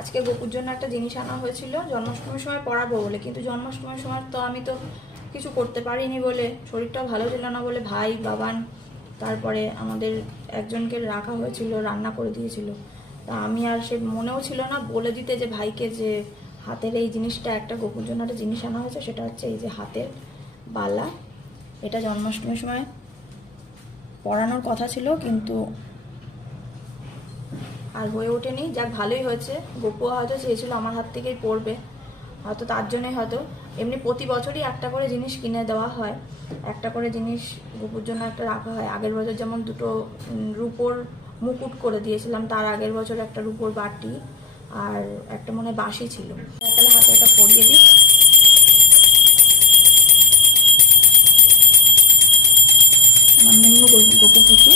আজকে গোপুর জন্য একটা জিনিস আনা হয়েছিল জন্মাষ্টমীর সময় পরাবো বলে, কিন্তু জন্মাষ্টমীর সময় তো আমি তো কিছু করতে পারিনি বলে, শরীরটাও ভালো ছিল না বলে ভাই বাবান তারপরে আমাদের একজনকে রাখা হয়েছিল, রান্না করে দিয়েছিল। তা আমি আর সে মনেও ছিল না বলে দিতে যে ভাইকে যে হাতের এই জিনিসটা একটা গোপুর জন্য একটা জিনিস আনা হয়েছে, সেটা হচ্ছে এই যে হাতের বালা। এটা জন্মাষ্টমীর সময় পরানোর কথা ছিল কিন্তু আর হয়ে ওঠেনি। যাক ভালোই হয়েছে, গোপুও হয়তো চেয়েছিল আমার হাত থেকেই পড়বে, হয়তো তার জন্যই হয়তো। এমনি প্রতি বছরই একটা করে জিনিস কিনে দেওয়া হয়, একটা করে জিনিস গোপুর জন্য একটা রাখা হয়। আগের বছর যেমন দুটো রূপোর মুকুট করে দিয়েছিলাম, তার আগের বছর একটা রূপোর বাটি আর একটা মনে হয় বাঁশি ছিল। তাহলে হাতে এটা পরিয়ে দিই। আমার নিম্ন গোপু কিছু